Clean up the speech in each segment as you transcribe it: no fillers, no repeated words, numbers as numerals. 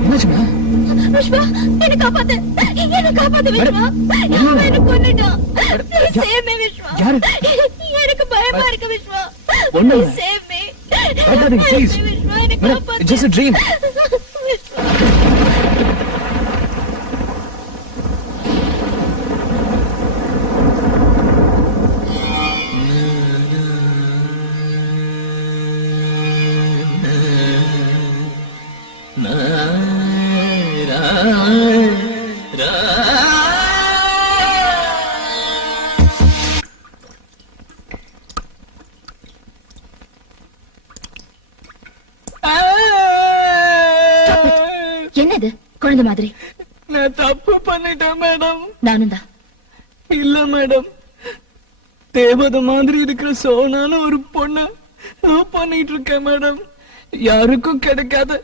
விஸ்வா, என்ன காப்பாத்து, என்ன காப்பாத்து விஸ்வா. அவன் என்ன கொன்னுட்டான். Please save me Vishwa. எனக்கு பயமா இருக்கு Vishwa. Please save me. Please. Vishwa, என்ன காப்பாத்து. It's just a dream. என்னது குழந்தை மாதிரி? நான் தப்பு பண்ணிட்டேன் மேடம். நானும் தான். இல்ல மேடம், தேவதை மாதிரி இருக்கிற சோனான ஒரு பொண்ண லவ் பண்ணிட்டு இருக்கேன் மேடம். யாருக்கும் கிடைக்காத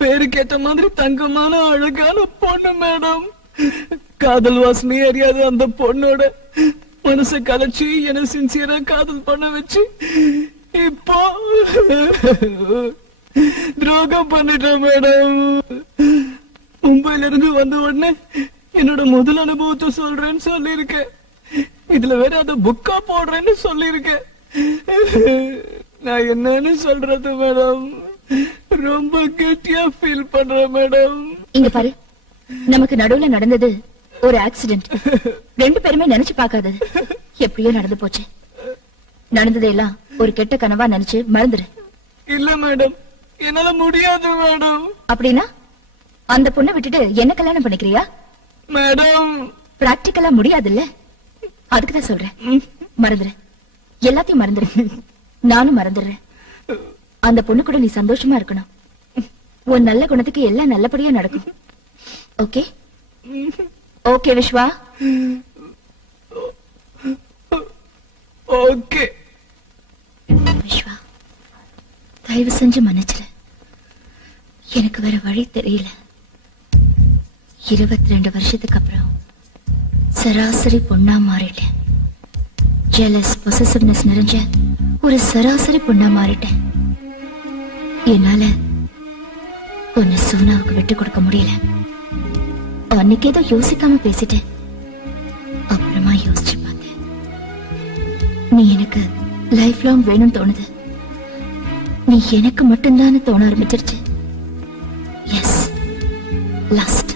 பேருக்கேற்ற மாதிரி தங்கமான அழகான பொண்ணு மேடம். காதல் வாசனை அறியாத அந்த பொண்ணோட மனசை கலைச்சு என்ன சின்சியரா காதல் பண்ண வச்சு இப்போ துரோகம் பண்ணிட்டேன் மேடம். மும்பைல இருந்து வந்த உடனே என்னோட முதல் அனுபவத்தை சொல்றேன்னு சொல்லிருக்கேன். இதுல வேற அத புக்கா போடுறேன்னு சொல்லிருக்கேன். நான் என்னன்னு சொல்றது மேடம்? ரொம்ப கெட்டியா ஃபீல் பண்றேன் மேடம். இங்க பாரு, நமக்கு நடுவுல நடந்தது ஒரு ஆக்சிடென்ட். ரெண்டு பேருமே நினைச்சு பார்க்காதது எப்படியோ நடந்து போச்சு. நடந்ததெல்லாம் ஒரு கெட்ட கனவா நினைச்சு மறந்துரு. இல்ல மேடம், என்னால முடியாது மேடம். அப்படின்னா அந்த பொண்ணை விட்டுட்டு என்ன கல்யாணம் பண்ணிக்கிறியா? மேடம், பிராக்டிக்கலா முடியாதுல்ல, அதுக்குதான் சொல்றேன். மறந்துரு, எல்லாத்தையும் மறந்துரு. நானும் மறந்துடுறேன். அந்த பொண்ணு கூட நீ சந்தோஷமா இருக்கணும். உன் நல்ல குணத்துக்கு எல்லாம் நல்லபடியா நடக்கும். Okay okay Viswa? Okay Viswa, தயவு செஞ்சு மன்னிச்சிரு. எனக்கு வேற வழி தெரியல. 22 வருஷத்துக்கு அப்புறம் சராசரி பொண்ணா மாறிட்டேன். ஜெலஸ் பொசசிவ்னஸ் நிறைஞ்ச ஒரு சராசரி பொண்ணா மாறிட்டேன். என்னால உன்னை சோனாவுக்கு விட்டு கொடுக்க முடியல. அன்னைக்கு ஏதோ யோசிக்காம பேசிட்டேன். அப்புறமா யோசிச்சு பார்த்தேன். நீ எனக்கு லைஃப் லாங் வேணும்னு தோணுது. நீ எனக்கு மட்டும்தான் தோண ஆரம்பிச்சிருச்சு. Yes, lust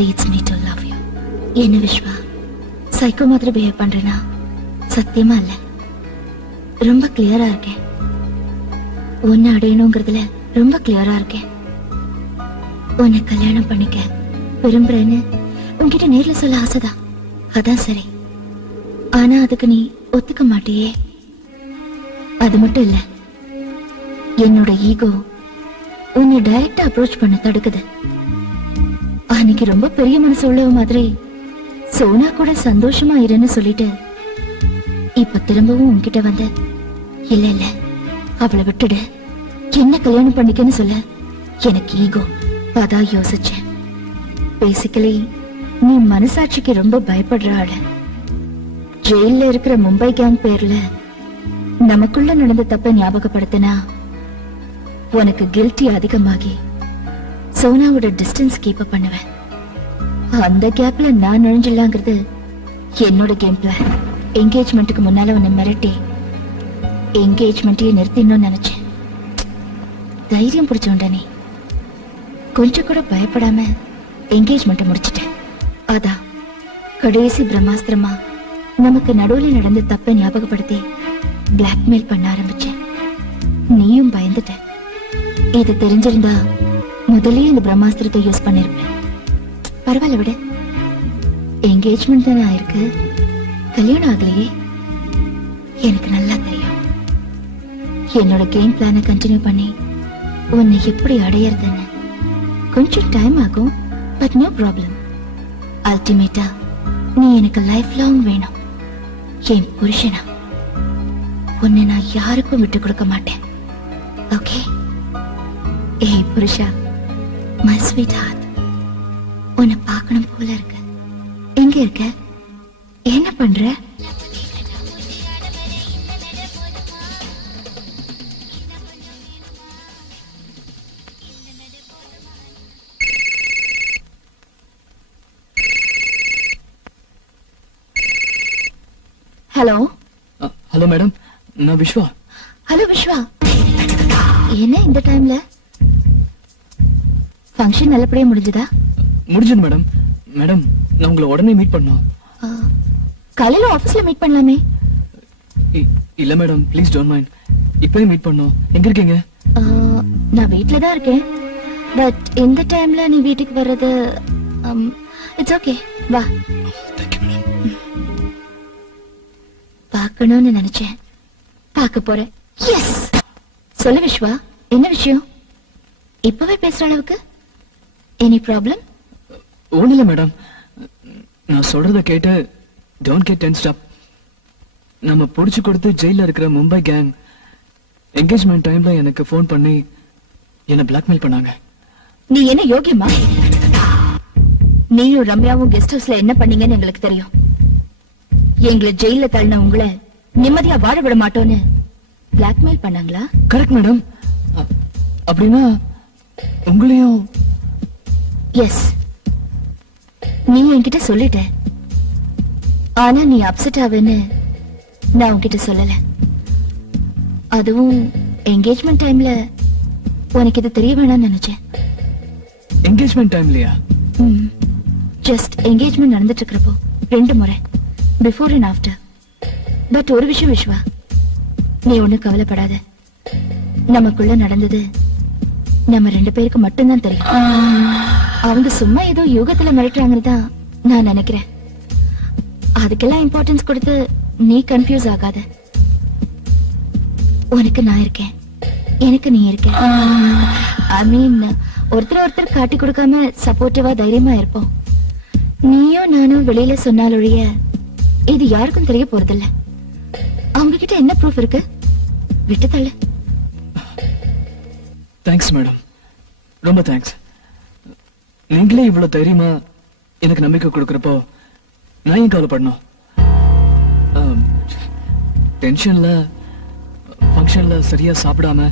leads me to love you. என்ன விஸ்வா, சைக்கோ மாதிரி பிஹேவ் பண்றேனா? சத்தியமா இல்ல, ரொம்ப கிளியரா இருக்கேன். உன்னை அடையணுங்கிறதுல ரொம்ப கிளியரா இருக்கேன். உன்னை கல்யாணம் பண்ணிக்க விரும்புறேன்னு உன்கிட்ட நேர்ல சொல்ல ஆசைதான். அதான் சரி. ஆனா அதுக்கு நீ ஒத்துக்க மாட்டியே. அது மட்டும் இல்ல, என்னோட ஈகோ உன்னை டைரக்டா அப்ரோச் பண்ண தடுக்குது. அன்னைக்கு ரொம்ப பெரிய மனசு உள்ளவ மாதிரி சோனா கூட சந்தோஷமா இருன்னு சொல்லிட்டு இப்ப திரும்பவும் உன்கிட்ட வந்த இல்ல இல்ல அவளை விட்டுடு, என்ன கல்யாணம் பண்ணிக்கன்னு சொல்ல எனக்கு ஈகோ. அதான் யோசிச்சேன். பேசிக்கலி நீ மனசாட்சிக்கு ரொம்ப பயப்படுற ஆளு. ஜெயில இருக்கிற மும்பை கேங் பேர்ல நமக்குள்ள நடந்த தப்ப ஞாபகப்படுத்தினா உனக்கு கில்ட்டி அதிகமாகி சோனாவோட டிஸ்டன்ஸ் கீப் பண்ணுவேன். அந்த கேப்ல நான் நுழைஞ்சிடலாங்கிறது என்னோட கேம் பிளான். என்கேஜ்மெண்ட்டுக்கு முன்னால உன்னை மிரட்டி என்கேஜ்மெண்ட்டையே நிறுத்திடணும்னு நினைச்சேன். தைரியம் பிடிச்சோண்ட நீ கொஞ்சம் கூட பயப்படாம என்கேஜ்மெண்ட் முடிச்சிட்டேன். அதான் கடைசி பிரம்மாஸ்திரமா நமக்கு நடுவுல நடந்த தப்ப ஞாபகப்படுத்தி பிளாக்மெயில் பண்ண ஆரம்பிச்சேன். நீயும் பயந்துட்ட. இது தெரிஞ்சிருந்தா முதலே இந்த பிரம்மாஸ்திரத்தை யூஸ் பண்ணிருப்பேன். பரவாயில்ல விட, என்கேஜ்மெண்ட் தானே ஆயிருக்கு, கல்யாணம் ஆகலையே. எனக்கு நல்லா தெரியும். என்னோட கேம் பிளானை கண்டினியூ பண்ணி உன்னை எப்படி அடையறதுன்னு கொஞ்சம் டைம் ஆகும். But no problem. அல்டிமேட்டா நீ எனக்கு லைஃப் லாங் வேணும். என் புருஷனா உன்னை நான் யாருக்கும் விட்டு கொடுக்க மாட்டேன். ஓகே? ஏய் புருஷா, மை ஸ்வீட் ஹார்ட், உன்னை பார்க்கணும் போல இருக்கு. எங்க இருக்க? என்ன பண்ற? ஹலோ ஹலோ மேடம், நான் விஸ்வா. ஹலோ விஸ்வா, என்ன இந்த டைம்ல? ஃபங்க்ஷன் நல்லபடியா முடிஞ்சதா? முடிஞ்சது மேடம். மேடம், நான் உங்களை உடனே மீட் பண்ணோம். ஆ, காலையில ஆபீஸ்ல மீட் பண்ணலாமே. இல்ல மேடம், ப்ளீஸ் டோன்ட் மைண்ட். இப்பவே மீட் பண்ணோம். எங்க இருக்கீங்க? ஆ, நான் வீட்ல தான் இருக்கேன். பட் இந்த டைம்ல நீ வீட்டுக்கு வர்றது இட்ஸ் ஓகே. வா. பார்க்கணும்னு நினைச்சேன், பார்க்க போறேன். எஸ். சொல்லு விஸ்வா, என்ன விஷயம்? இப்பவே பேசுற அளவுக்கு எனி ப்ராப்ளம்? ஒண்ணும் இல்ல மேடம். நான் சொல்றத கேட்டு டோன்ட் கெட் டென்ஸ்ட் அப். நம்ம புடிச்சு கொடுத்து ஜெயில இருக்கிற மும்பை கேங் என்கேஜ்மெண்ட் டைம்ல எனக்கு ஃபோன் பண்ணி என்ன பிளாக்மெயில் பண்ணாங்க. நீ என்ன யோகியமா? நீயும் ரம்யாவும் கெஸ்ட் ஹவுஸ்ல என்ன பண்ணீங்கன்னு எங்களுக்கு தெரியும். எங்களை ஜெயில தள்ளின உங்களை நிம்மதியா வாழ விட மாட்டோன்னு பிளாக்மெயில் பண்ணாங்களா? Correct madam. அப்படின்னா உங்களையும்? எஸ். நீ என்கிட்ட சொல்லிட்ட, ஆனா நீ அப்செட் ஆவேன்னு நான் உன்கிட்ட சொல்லல. அதுவும் என்கேஜ்மெண்ட் டைம்ல உனக்கு இது தெரிய வேணாம்னு நினைச்சேன். என்கேஜ்மெண்ட் டைம்லயா? ஜஸ்ட் என்கேஜ்மெண்ட் நடந்துட்டு இருக்கிறப்போ 2 முறை, பிஃபோர் அண்ட் ஆஃப்டர். பட் ஒரு விஷயம் விஸ்வா, நீ ஒண்ணு கவலைப்படாத. நமக்குள்ள நடந்தது நம்ம 2 பேருக்கு மட்டும்தான் தெரியும். அவங்க சும்மா ஏதோ யோகத்துல மிரட்டுறாங்கன்னு தான் நான் நினைக்கிறேன். அதுக்கெல்லாம் இம்பார்ட்டன்ஸ் கொடுத்து நீ கன்ஃபியூஸ் ஆகாத. உனக்கு நான் இருக்கேன், எனக்கு நீ இருக்க. ஐ மீன், ஒருத்தர் காட்டி கொடுக்காம சப்போர்ட்டிவா தைரியமா இருப்போம். நீயும் நானும் வெளியில சொன்னாலொழிய இது யாருக்கும் தெரிய போறதில்ல. அவங்க கிட்ட என்ன ப்ரூஃப் இருக்கு? விட்டு தள்ளு. தேங்க்ஸ் மேடம், ரொம்ப தேங்க்ஸ். நீங்களே இவ்வளவு தைரியமா எனக்கு நம்பிக்கை கொடுக்கறப்போ நான் ஏன் கவலைப்படணும்? டென்ஷன்ல ஃபங்க்ஷன்ல சரியா சாப்பிடாம,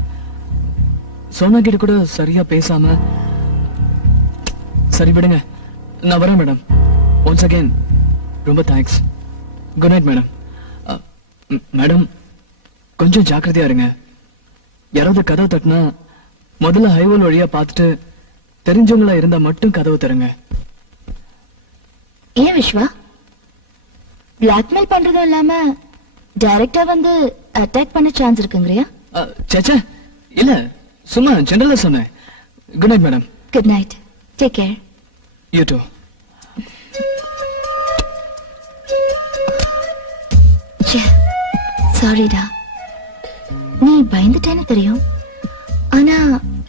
சோனா கிட்ட கூட சரியா பேசாம. சரி விடுங்க, நான் வரேன் மேடம். ஒன்ஸ் அகைன் ரொம்ப thanks. Good night madam. Madam, கொஞ்சம் ஜாக்கிரதையா இருங்க. யாராவது கதவு தட்டினா முதல்ல ஹைவேல் வழியா பார்த்துட்டு தெரிஞ்சவங்களா இருந்தா மட்டும் கதவு தருங்க. ஏன் விஸ்வா, பிளாக்மெயில் பண்றதும் இல்லாம டைரக்டா வந்து அட்டாக் பண்ண சான்ஸ் இருக்குங்கறியா? சேச்சே, இல்ல, சும்மா ஜெனரலா சொன்னேன். Good night madam. Good night. Take care. You too. சாரிடா, நீ பயந்துட்டேன்னு தெரியும், ஆனா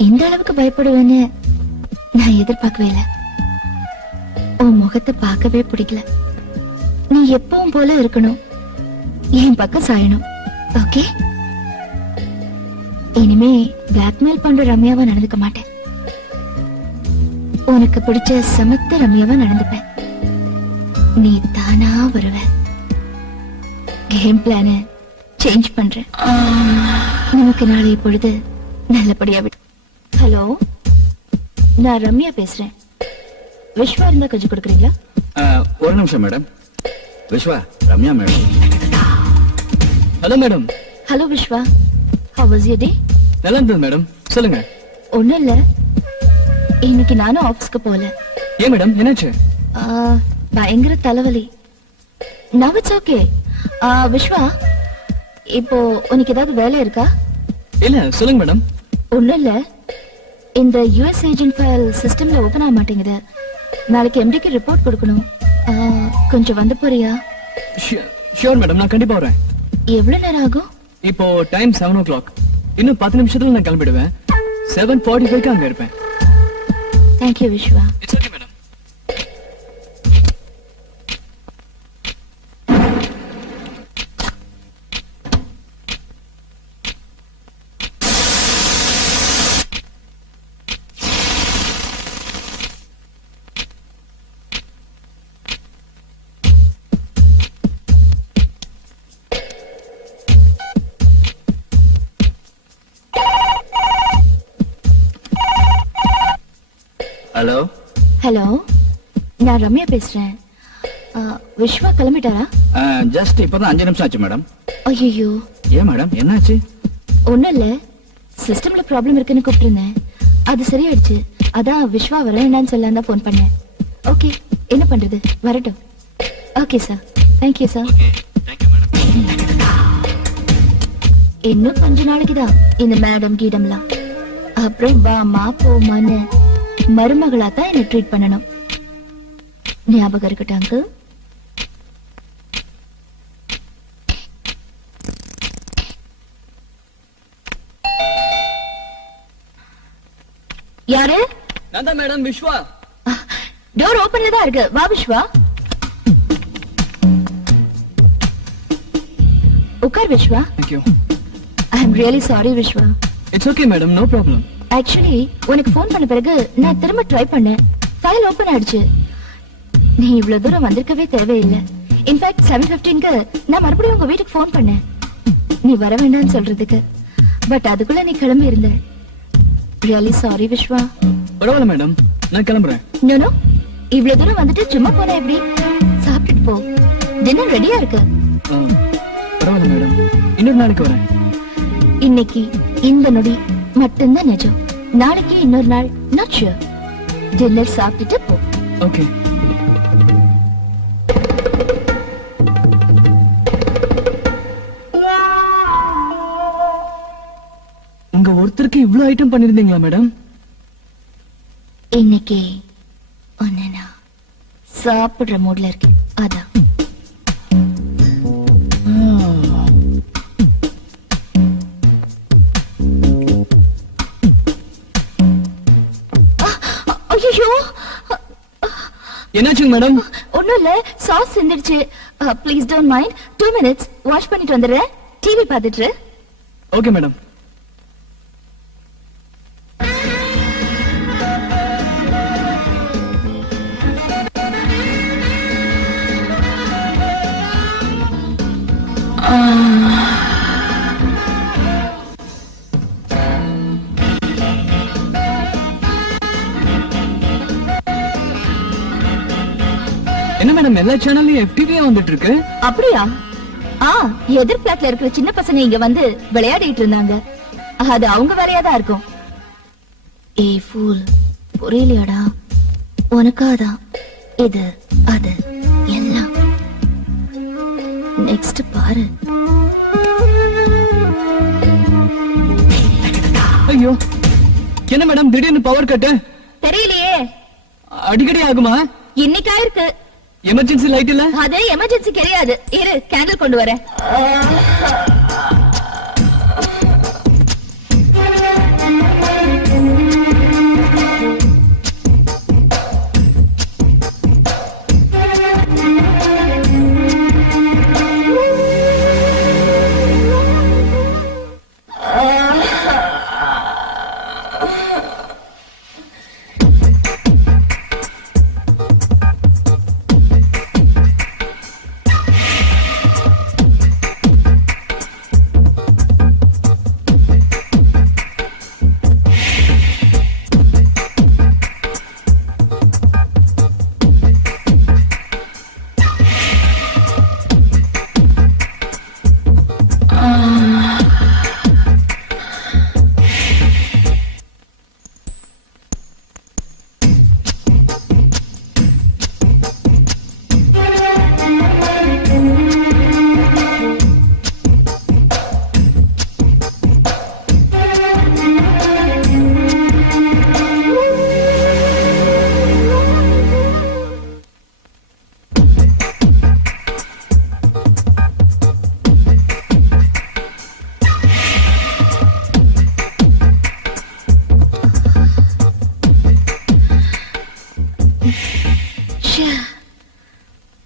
இந்த அளவுக்கு பயப்படுவேன்னு நான் எதிர்பார்க்கவே இல்லை. உன் முகத்தை பார்க்கவே பிடிக்கல. நீ எப்பவும் போல இருக்கணும், என் பக்கம் சாயணும். ஓகே? இனிமே பிளாக்மெயில் பண்ற ரம்யாவா நடந்துக்க மாட்டேன். உனக்கு பிடிச்ச சமத்த ரம்யாவா நடந்துப்பேன். நீ தானா வருவ. கேம் பிளான சேஞ்ச் பண்றேன். நமக்கு நாளை பொழுது நல்லபடியா விடு. ஹலோ, நான் ரம்யா பேசுறேன். விஸ்வா இருந்தா கொஞ்சம் கொடுக்குறீங்களா? ஒரு நிமிஷம் madam. Viswa, Ramya madam. Hello madam. Hello Viswa, how was your day? நல்லா இருந்தது மேடம், சொல்லுங்க. ஒண்ணும் இல்ல, இன்னைக்கு நானும் ஆபீஸ்க்கு போல. ஏன் மேடம், என்னாச்சு? பயங்கர தலைவலி. now it's okay. விஸ்வா, இப்போ உனக்கு ஏதாவது வேலை இருக்கா? இல்ல, சொல்லுங்க மேடம். ஒண்ணும் இல்ல, இந்த யுஎஸ் ஏஜென்ட் ஃபைல் சிஸ்டம்ல ஓபன் ஆக மாட்டேங்குது. நாளைக்கு எம்டிக்கு ரிப்போர்ட் கொடுக்கணும். கொஞ்சம் வந்து போறியா? ஷியோர் மேடம், நான் கண்டிப்பா வரேன். எவ்வளவு நேரம் ஆகும்? இப்போ டைம் 7 o'clock. இன்னும் 10 நிமிஷத்துல நான் கிளம்பிடுவேன். 7:45 அங்க இருப்பேன். Thank you Viswa. It's okay madam. Hello. Hello, நான் ரம்யா பேசுறேன். விஸ்வா கிளம்பிட்டாரா? ஜஸ்ட் இப்பதான் 5 நிமிஷம் ஆச்சு மேடம். ஐயோ, ஏன் மேடம் என்னாச்சு? ஒண்ணும் இல்ல, சிஸ்டம்ல ப்ராப்ளம் இருக்குன்னு கூப்பிட்டிருந்தேன். அது சரியாயிடுச்சு. அதான் விஸ்வா வரேன்னு சொல்லலாம் தான் போன் பண்ணேன். ஓகே, என்ன பண்றது, வரட்டும். Okay sir, thank you sir. இன்னும் கொஞ்ச நாளைக்கு தான் இந்த மேடம் கீடம்லாம். அப்புறம் வாமா போமான்னு மருமகளா தான் என்ன ட்ரீட் பண்ணணும். ஞாபகம் இருக்கட்டும் அங்கிள். யாரு? நான் தான் மேடம், விஸ்வா. டோர் ஓபன்ல தான் இருக்கு. வா விஸ்வா, உட்கார் Viswa. Thank you. I am really sorry Viswa. It's okay madam, no problem. Actually உனக்கு ஃபோன் பண்ண பிறகு நான் திரும்ப ட்ரை பண்ணேன். ஃபைல் ஓபன் ஆயிடுச்சு. நீ இவ்வளவு தூரம் வந்திருக்கவே தேவையில்லை. இன்ஃபேக்ட் 7:15க்கு நான் மறுபடியும் உங்க வீட்டுக்கு ஃபோன் பண்ணேன், நீ வர வேண்டாம்னு சொல்றதுக்கு. பட் அதுக்குள்ள நீ கிளம்பி இருந்த. Really sorry Viswa. பரவாயில்ல மேடம், நான் கிளம்புறேன். நோ, இவ்வளவு தூரம் வந்துட்டு சும்மா போனா எப்படி? சாப்பிட்டுட்டு போ, டின்னர் ரெடியா இருக்கு. பரவாயில்ல மேடம், இன்னொரு நாளைக்கு வரேன். இன்னைக்கு இந்த நொடி மட்டும்தான் நிஜம். நாளைக்கு இன்னொரு நாள் நாட் ஷூர். டின்னர் சாப்பிட்டுட்டு போ. ஓகே. உங்க ஒருத்தருக்கு இவ்ளோ ஐட்டம் பண்ணிருந்தீங்களா மேடம்? இன்னைக்கு ஒன்னு நான் சாப்பிடுற மூட்ல இருக்கேன், அதான். ஐயோ, என்னாச்சுங்க மேடம்? ஒண்ணும் இல்ல, சாஸ் சிந்திருச்சு. Please don't mind. 2 minutes wash பண்ணிட்டு வந்துடுறேன். டிவி பார்த்துட்டு. Okay madam. என்ன மேடம், எல்லா சேனல்லையும் FTV வந்துட்டு இருக்கு? அப்படியா? எதிர் பிளாட்ல இருக்கிற சின்ன பசங்க இங்க வந்து விளையாடிட்டு இருந்தாங்க. அது அவங்க வேலையாதான் இருக்கும். ஏய் ஃபூல், புரியலையாடா? உனக்காதான் இது அது எல்லாம். நெக்ஸ்ட் பாரு. ஐயோ, என்ன மேடம் திடீர்னு பவர் கட்டு? தெரியலையே. அடிக்கடி ஆகுமா? இன்னைக்கா இருக்கு. எமர்ஜென்சி லைட் இல்ல? அது எமர்ஜென்சி கிடையாது. இரு, கேண்டில் கொண்டு வரேன்.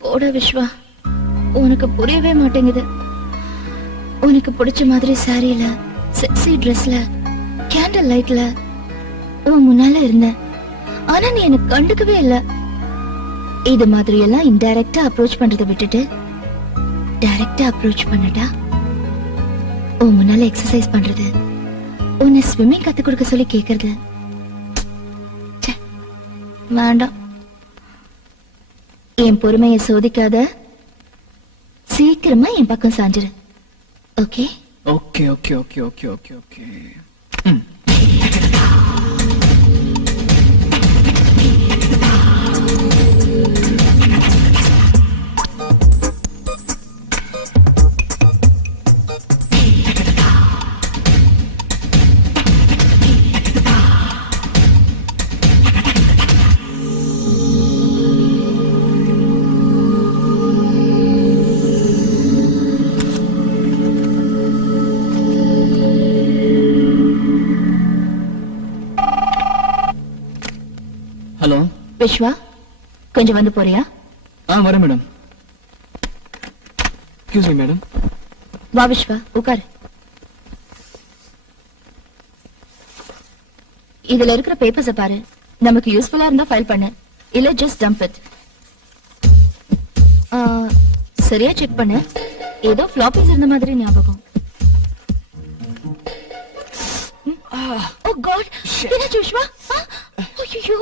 போட விஸ்வா, உனக்கு புரியவே மாட்டேங்குது. உனக்கு பிடிச்ச மாதிரி சாரியில, செக்ஸி ட்ரெஸ்ல, கேண்டில் லைட்ல உன் முன்னால இருந்தேன். ஆனா நீ எனக்கு கண்டுக்கவே இல்ல. இது மாதிரி எல்லாம் இன்டைரக்டா அப்ரோச் பண்றதை விட்டுட்டு டைரக்டா அப்ரோச் பண்ணட்டா? உன் முன்னால எக்ஸசைஸ் பண்றது, உன்னை ஸ்விம்மிங் கத்து கொடுக்க சொல்லி கேக்குறது, வேண்டாம். என் பொறுமையை சோதிக்காத, சீக்கிரமா என் பக்கம் சாஞ்சிரு. Okay? Okay okay okay okay okay okay. Hello. Viswa, கொஞ்சம் வந்து போறியா? வரேன் மேடம். Excuse me madam. வா விஸ்வா, உட்காரு. இதுல இருக்கிற பேப்பர்ஸ பாரு. நமக்கு யூஸ்ஃபுல்லா இருந்தா ஃபைல் பண்ணு, இல்ல ஜஸ்ட் டம்ப் இட். சரியா செக் பண்ணு. ஏதோ ஃப்ளாப்பீஸ் இருந்த மாதிரி ஞாபகம். ஓ காட், என்னாச்சு விஸ்வா? ஐயோ,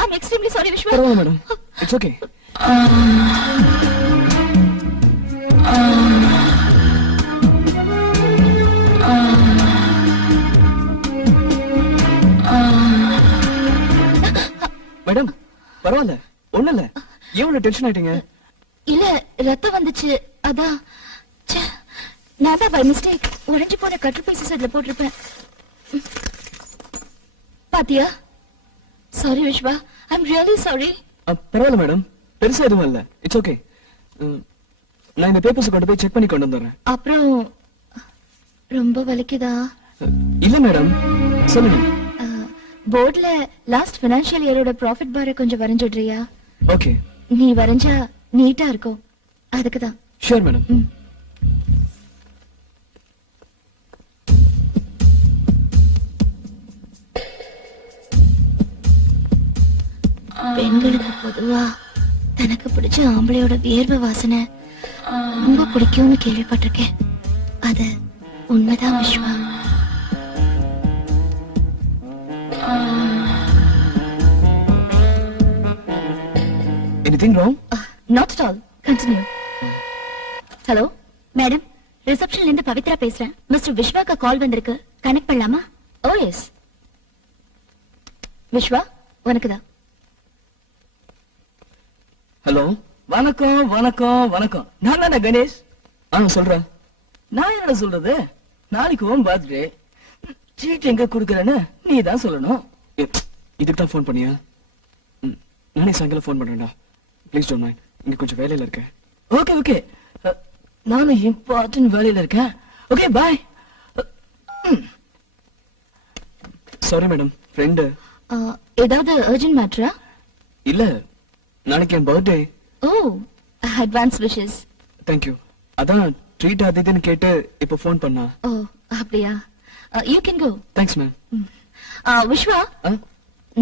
ஐ அம் எக்ஸ்ட்ரீம்லி சாரி விஸ்வா. பரவாயில்ல மேடம், இட்ஸ் ஓகே. மேடம் பரவாயில்ல, ஒண்ணு இல்ல. ஏன் டென்ஷன் ஆயிட்டீங்க? இல்ல, ரத்தம் வந்துச்சு, அதான். ச்சே, நான் தான் பை மிஸ்டேக் உடைஞ்சு போன கட்டர் பீசஸ் அதுல போட்டிருப்பேன். பாத்தியா? Sorry Viswa, I am really sorry. பரவாயில்ல மேடம், பெருசா எதுவும் இல்ல. It's okay. நான் இந்த பேப்பர்ஸ் கொண்டு போய் செக் பண்ணி கொண்டு வந்துடுறேன். அப்புறம் ரொம்ப வலிக்குதா? இல்ல மேடம், சொல்லுங்க. போர்ட்ல லாஸ்ட் ஃபைனான்சியல் இயரோட ப்ராஃபிட் பாரை கொஞ்சம் வரைஞ்சிடுறியா? ஓகே. நீ வரைஞ்சா நீட்டா இருக்கும், அதுக்குதான். Sure madam. பெண்களுக்கு பொதுவா தனக்கு பிடிச்ச ஆம்பளையோட வியர்வை வாசனை ரொம்ப பிடிக்கும்னு கேள்விப்பட்டிருக்கேன். அது உண்மைதான் Viswa. Anything wrong? Not at all, continue. Hello madam, ரிசப்ஷன்ல இருந்து பவித்ரா பேசுறேன். மிஸ்டர் விஸ்வாக்கு கால் வந்திருக்கு, கனெக்ட் பண்ணலாமா? Oh yes. விஸ்வா, உனக்குதான். ஹலோ. வணக்கம் வணக்கம் வணக்கம். நான் தானே கணேஷ். சொல்றேன். நான் என்ன சொல்றது, நாளைக்கு உன் பர்த்டே. ட்ரீட் எங்க குடுக்கறேன்னு நீ தான் சொல்லணும். இதுக்கு தான் ஃபோன் பண்ணியா? நானே சாயங்காலம் ஃபோன் பண்றேன்டா. ப்ளீஸ் டோன்ட் மைண்ட், இங்க கொஞ்சம் வேலையில இருக்கேன். ஓகே ஓகே, நானும் இம்பார்ட்டன்ட் வேலையில இருக்கேன். Okay bye. Sorry madam, friend. ஏதாவது அர்ஜென்ட் மேட்டரா? இல்ல, நாளைக்கு என் birthday. Oh, advance wishes. Thank you. அதான் ட்ரீட் அது இதுன்னு கேட்டு இப்ப ஃபோன் பண்ணா. ஓ அப்படியா? You can go. Thanks ma'am. Viswa,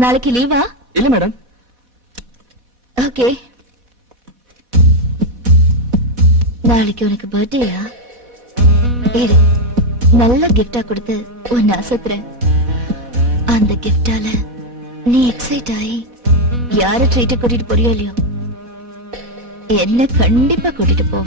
நாளைக்கு லீவா? இல்ல மேடம். ஓகே. நாளைக்கு உனக்கு பர்த்டேயா? இரு, நல்ல கிஃப்டா கொடுத்து உன்னை அசத்துறேன். அந்த கிஃப்டால நீ எக்ஸைட் ஆகி யார ட்ரீட் கூட்டிட்டு போறியோ இல்லையோ, என்ன கண்டிப்பா கூட்டிட்டு போ.